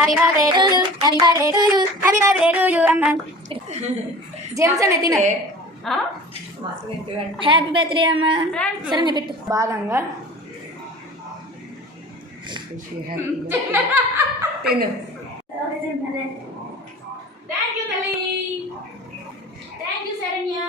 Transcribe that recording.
Happy birthday to you, happy birthday to you, happy birthday to you, Amma. James and Athena. Happy birthday, Amma. Saranga pettu. Baganga. Tinu. Thank you, Kali. Thank you, Saranya.